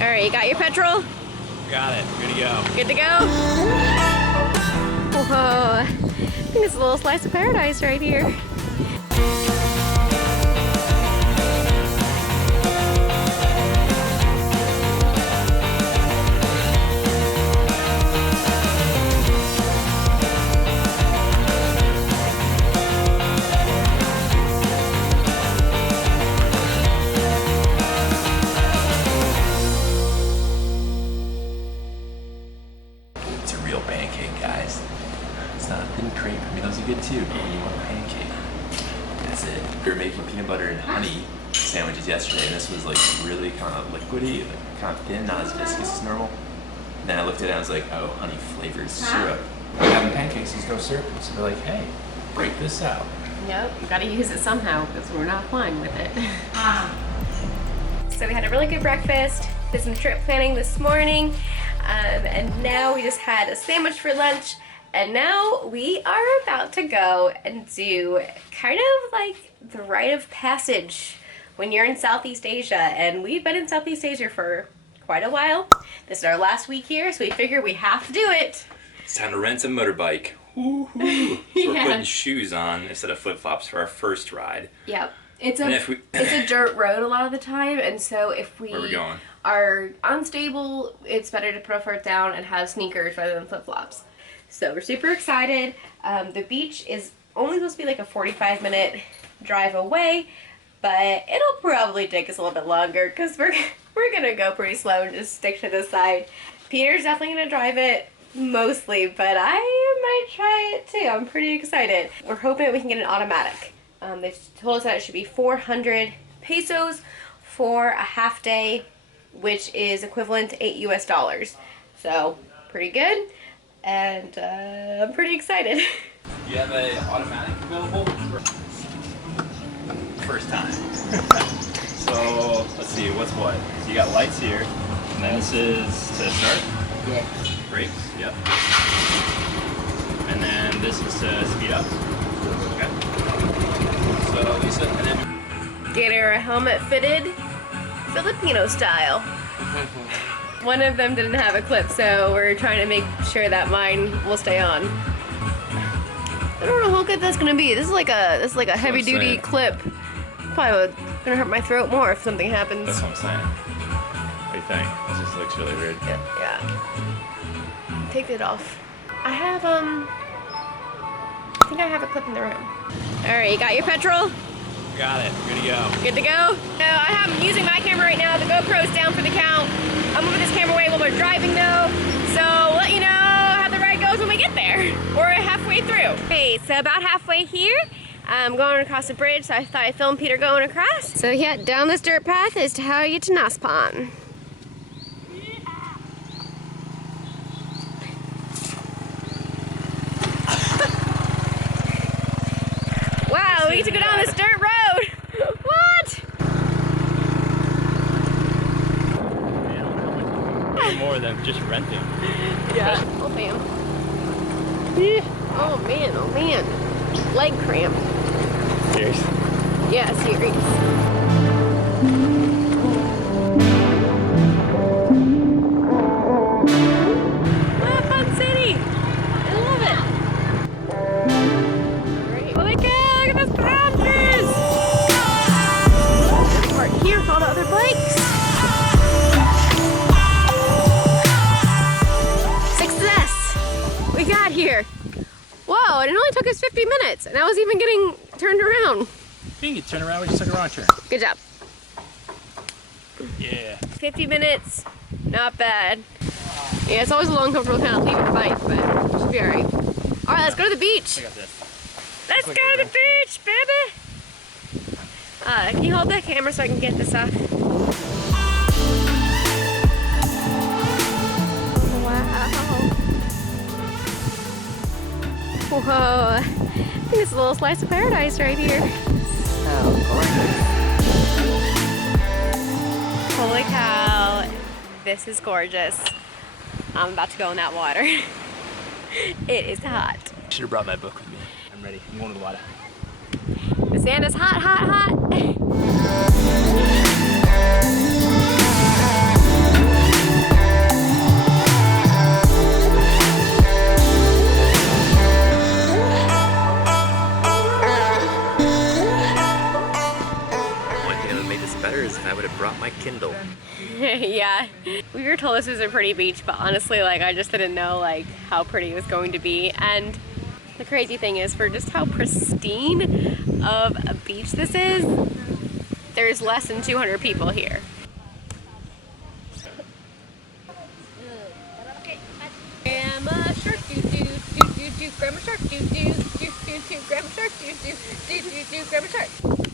All right, you got your petrol? Got it. Good to go. Good to go? Whoa, I think it's a little slice of paradise right here. Good too, when you want a pancake. That's it. We were making peanut butter and honey sandwiches yesterday, and this was like really kind of liquidy, like kind of thin, not as viscous as normal. And then I looked at it and I was like, oh, honey flavored syrup. We're having pancakes, there's no syrup. So we're like, hey, break this out. Yep, you gotta use it somehow because we're not flying with it. So we had a really good breakfast, did some trip planning this morning, and now we just had a sandwich for lunch. And now we are about to go and do kind of like the rite of passage when you're in Southeast Asia. And we've been in Southeast Asia for quite a while. This is our last week here, so we figure we have to do it. It's time to rent a motorbike. Woohoo! So we're putting shoes on instead of flip-flops for our first ride. Yep. It's a dirt road a lot of the time, and so if we are unstable, it's better to put our foot down and have sneakers rather than flip-flops. So we're super excited. The beach is only supposed to be like a 45-minute drive away, but it'll probably take us a little bit longer because we're gonna go pretty slow and just stick to the side. Peter's definitely gonna drive it mostly, but I might try it too. I'm pretty excited. We're hoping we can get an automatic. They told us that it should be 400 pesos for a half day, which is equivalent to $8 US. So pretty good. And I'm pretty excited. Do you have an automatic available? First time. So let's see, what's what? So you got lights here, and then this is to start? Yeah. Brakes, yep. And then this is to speed up. Okay. So Lisa, and then get her a helmet fitted Filipino style. One of them didn't have a clip, so we're trying to make sure that mine will stay on. I don't know how good that's gonna be. This is like a heavy duty clip. Probably gonna hurt my throat more if something happens. That's what I'm saying. What do you think? This just looks really weird. Yeah. Take it off. I have I think I have a clip in the room. All right, you got your petrol? Got it. Good to go. Good to go? I'm using my camera right now. The GoPro's down for the count. I'm moving this camera away while we're driving though. So we'll let you know how the ride goes when we get there. We're halfway through. Okay, so about halfway here. I'm going across the bridge, so I thought I'd film Peter going across. So yeah, down this dirt path is to how you get to Nacpan. Wow, we get to go down this dirt road. What? More than just renting. Yeah. Oh man. Oh man, oh man. Leg cramp. Serious? Yeah, serious. Ah, fun city. I love it. Great. Holy cow, look at those palm trees. This part here for all the other bikes. We got here. Whoa, and it only took us 50 minutes, and I was even getting turned around. You didn't get turned around, we just took a wrong turn. Good job. Yeah. 50 minutes, not bad. Yeah, it's always a long, comfortable kind of leaving the bike, but it should be all right. All right, let's go to the beach. I got this. Let's go to the beach, baby. Can you hold that camera so I can get this off? Whoa, I think it's a little slice of paradise right here. So gorgeous. Holy cow, this is gorgeous. I'm about to go in that water. It is hot. Should have brought my book with me. I'm ready. I'm going to the water. The sand is hot, hot, hot. Yeah, we were told this was a pretty beach, but honestly, like, I just didn't know like how pretty it was going to be. And the crazy thing is, for just how pristine of a beach this is, there's less than 200 people here. Grandma shark doo doo doo doo doo. Grandma shark doo doo doo doo doo. Grandma shark doo doo doo doo doo. Grandma shark.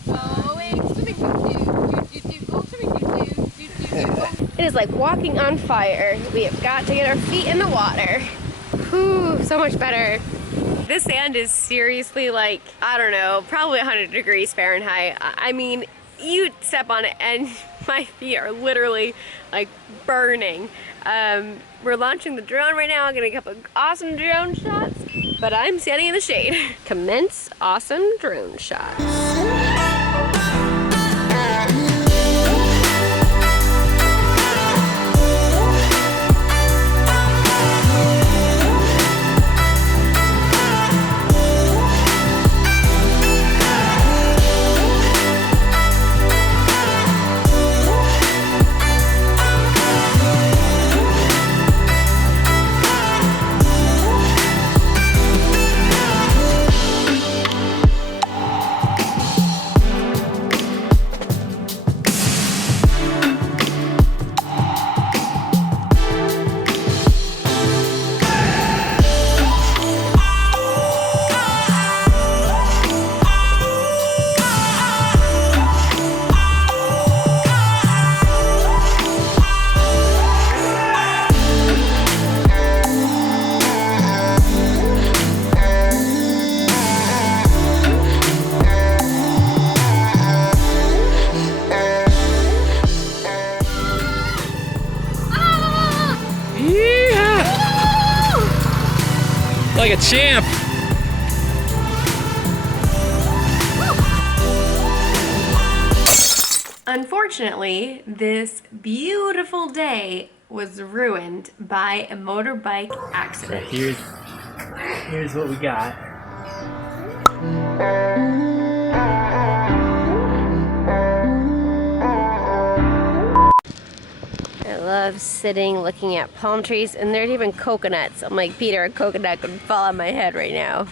Going swimming doo doo doo doo doo. Go swimming doo doo doo doo. It is like walking on fire. We have got to get our feet in the water. Whew, so much better. This sand is seriously like, I don't know, probably 100 degrees Fahrenheit. I mean, you step on it and my feet are literally like burning. We're launching the drone right now. I'm gonna get a couple of awesome drone shots, but I'm standing in the shade. Commence awesome drone shots. Like a champ. Unfortunately, this beautiful day was ruined by a motorbike accident. Here's what we got. I love sitting looking at palm trees, and there's even coconuts. I'm like, Peter, a coconut could fall on my head right now.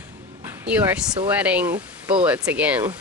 You are sweating bullets again.